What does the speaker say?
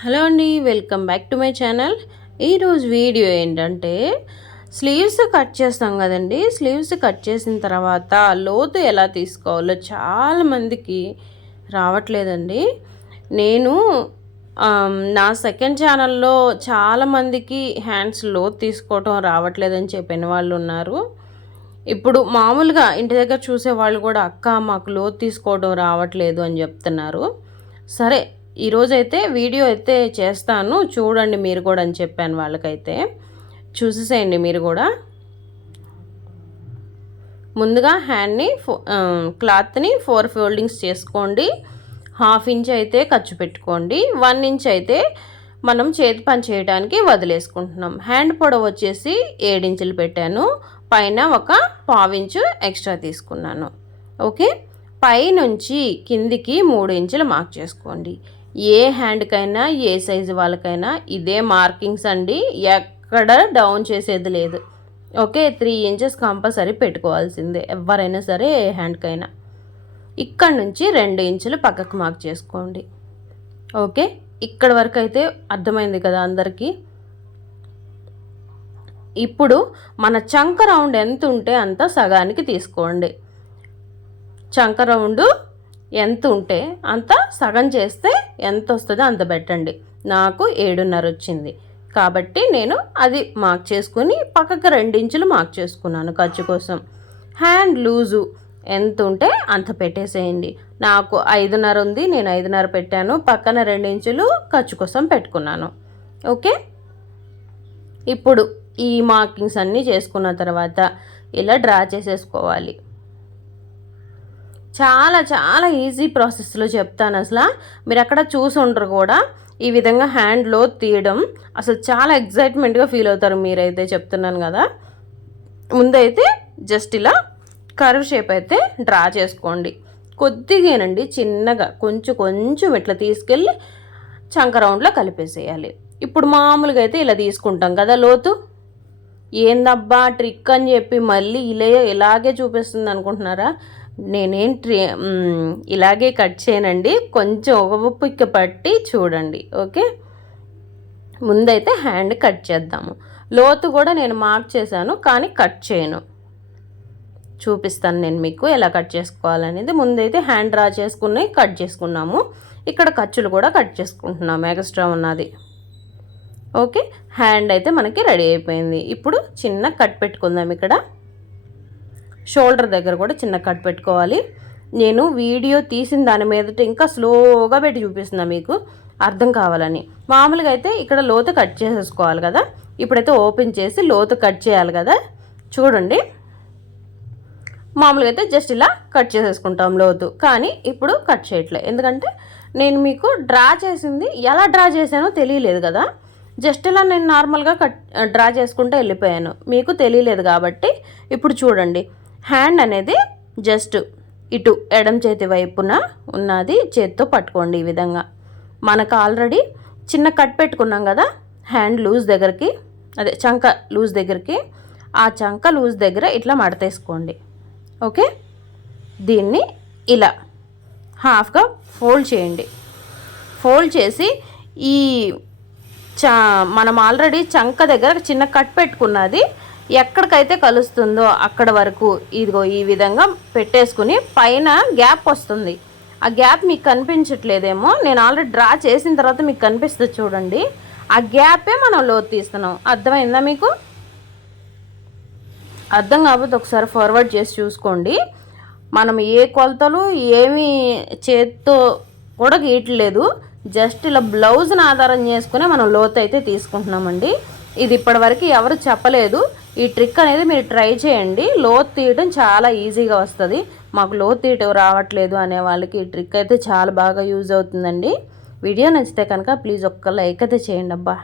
Hello అండి, welcome back to my channel. ఈరోజు video ఏంటంటే స్లీవ్స్ కట్ చేస్తాం కదండి. స్లీవ్స్ కట్ చేసిన తర్వాత లోతు ఎలా తీసుకోవాలో చాలామందికి రావట్లేదండి. నేను నా సెకండ్ ఛానల్లో చాలామందికి హ్యాండ్స్ లోతు తీసుకోవటం రావట్లేదని చెప్పిన వాళ్ళు ఉన్నారు. ఇప్పుడు మామూలుగా ఇంటి దగ్గర చూసే వాళ్ళు కూడా అక్క మాకు లోతు తీసుకోవడం రావట్లేదు అని చెప్తున్నారు. సరే, ఈరోజైతే వీడియో అయితే చేస్తాను, చూడండి మీరు కూడా అని చెప్పాను వాళ్ళకైతే. చూసేసేయండి మీరు కూడా. ముందుగా హ్యాండ్ని క్లాత్ని 4 ఫోల్డింగ్స్ చేసుకోండి. 1/2 ఇంచ్ అయితే ఖర్చు పెట్టుకోండి. 1 ఇంచ్ అయితే మనం చేతి పని చేయడానికి వదిలేసుకుంటున్నాం. హ్యాండ్ పొడవు వచ్చేసి 7 ఇంచులు పెట్టాను. పైన ఒక 1/2 ఇంచు ఎక్స్ట్రా తీసుకున్నాను. ఓకే, పైనుంచి కిందికి 3 ఇంచులు మార్క్ చేసుకోండి. ఏ హ్యాండ్కైనా ఏ సైజు వాళ్ళకైనా ఇదే మార్కింగ్స్ అండి, ఎక్కడ డౌన్ చేసేది లేదు. ఓకే, 3 ఇంచెస్ కంపల్సరీ పెట్టుకోవాల్సిందే ఎవరైనా సరే, ఏ హ్యాండ్కైనా. ఇక్కడ నుంచి 2 ఇంచులు పక్కకు మార్క్ చేసుకోండి. ఓకే, ఇక్కడ వరకు అయితే అర్థమైంది కదా అందరికీ. ఇప్పుడు మన చంక రౌండ్ ఎంత ఉంటే అంత సగానికి తీసుకోండి. చంక రౌండ్ ఎంత ఉంటే అంత సగం చేస్తే ఎంత వస్తుందో అంత పెట్టండి. నాకు 7.5 వచ్చింది కాబట్టి నేను అది మార్క్ చేసుకుని పక్కకు 2 ఇంచులు మార్క్ చేసుకున్నాను ఖర్చు కోసం. హ్యాండ్ లూజు ఎంత ఉంటే అంత పెట్టేసేయండి. నాకు 5.5 ఉంది, నేను 5.5 పెట్టాను. పక్కన 2 ఇంచులు ఖర్చు కోసం పెట్టుకున్నాను. ఓకే, ఇప్పుడు ఈ మార్కింగ్స్ అన్నీ చేసుకున్న తర్వాత ఇలా డ్రా చేసేసుకోవాలి. చాలా చాలా ఈజీ ప్రాసెస్లో చెప్తాను. అసలు మీరు అక్కడ చూసి ఉండరు కూడా. ఈ విధంగా హ్యాండ్లో తీయడం అసలు చాలా ఎగ్జైట్మెంట్గా ఫీల్ అవుతారు మీరైతే, చెప్తున్నాను కదా. ముందైతే జస్ట్ ఇలా కర్వ్ షేప్ అయితే డ్రా చేసుకోండి. కొద్దిగానండి, చిన్నగా కొంచెం ఇట్లా తీసుకెళ్ళి చంక రౌండ్లో కలిపేసేయాలి. ఇప్పుడు మామూలుగా అయితే ఇలా తీసుకుంటాం కదా లోతు. ఏందబ్బా ట్రిక్ అని చెప్పి మళ్ళీ ఇలాగే చూపిస్తుంది అనుకుంటున్నారా? నేనేం ఇలాగే కట్ చేయనండి, కొంచెం ఒక పట్టి చూడండి. ఓకే, ముందైతే హ్యాండ్ కట్ చేద్దాము. లోతు కూడా నేను మార్క్ చేశాను కానీ కట్ చేయను, చూపిస్తాను నేను మీకు ఎలా కట్ చేసుకోవాలనేది. ముందైతే హ్యాండ్ డ్రా చేసుకుని కట్ చేసుకున్నాము. ఇక్కడ ఖర్చులు కూడా కట్ చేసుకుంటున్నాము ఎక్స్ట్రా ఉన్నది. ఓకే, హ్యాండ్ అయితే మనకి రెడీ అయిపోయింది. ఇప్పుడు చిన్న కట్ పెట్టుకుందాం. ఇక్కడ షోల్డర్ దగ్గర కూడా చిన్న కట్ పెట్టుకోవాలి. నేను వీడియో తీసిన దాని మీదట ఇంకా స్లోగా పెట్టి చూపిస్తున్నా మీకు అర్థం కావాలని. మామూలుగా అయితే ఇక్కడ లోతు కట్ చేసేసుకోవాలి కదా. ఇప్పుడైతే ఓపెన్ చేసి లోతు కట్ చేయాలి కదా. చూడండి, మామూలుగా అయితే జస్ట్ ఇలా కట్ చేసేసుకుంటాం లోతు, కానీ ఇప్పుడు కట్ చేయట్లే. ఎందుకంటే నేను మీకు డ్రా చేసింది ఎలా డ్రా చేశానో తెలియలేదు కదా. జస్ట్ ఇలా నేను నార్మల్గా డ్రా చేసుకుంటూ వెళ్ళిపోయాను, మీకు తెలియలేదు కాబట్టి. ఇప్పుడు చూడండి, హ్యాండ్ అనేది జస్ట్ ఇటు ఎడం చేతి వైపున ఉన్నది చేతితో పట్టుకోండి. ఈ విధంగా మనకు ఆల్రెడీ చిన్న కట్ పెట్టుకున్నాం కదా హ్యాండ్ లూజ్ దగ్గరికి, అదే చంక లూజ్ దగ్గరికి. ఆ చంక లూజ్ దగ్గర ఇట్లా మడతేసుకోండి. ఓకే, దీన్ని ఇలా హాఫ్గా ఫోల్డ్ చేయండి. ఫోల్డ్ చేసి ఈ మనం ఆల్రెడీ చంక దగ్గర చిన్న కట్ పెట్టుకున్నది ఎక్కడికైతే కలుస్తుందో అక్కడ వరకు ఇదిగో ఈ విధంగా పెట్టేసుకుని పైన గ్యాప్ వస్తుంది. ఆ గ్యాప్ మీకు కనిపించట్లేదేమో, నేను ఆల్రెడీ డ్రా చేసిన తర్వాత మీకు కనిపిస్తుంది చూడండి. ఆ గ్యాపే మనం లోతు తీస్తున్నాం. అర్థమైందా మీకు? అర్థం కాకపోతే ఒకసారి ఫార్వర్డ్ చేసి చూసుకోండి. మనం ఏ కొలతలు ఏమీ చేత్తో కూడా గీయట్లేదు, జస్ట్ ఇలా బ్లౌజ్ని ఆధారం చేసుకుని మనం లోతు అయితే తీసుకుంటున్నామండి. ఇది ఇప్పటివరకు ఎవరు చెప్పలేదు. ఈ ట్రిక్ అనేది మీరు ట్రై చేయండి. లోతు తీయడం చాలా ఈజీగా వస్తుంది. మాకు లోతు తీయటం రావట్లేదు అనే వాళ్ళకి ఈ ట్రిక్ అయితే చాలా బాగా యూజ్ అవుతుందండి. వీడియో నచ్చితే కనుక ప్లీజ్ ఒక్క లైక్ అయితే చేయండి అబ్బా.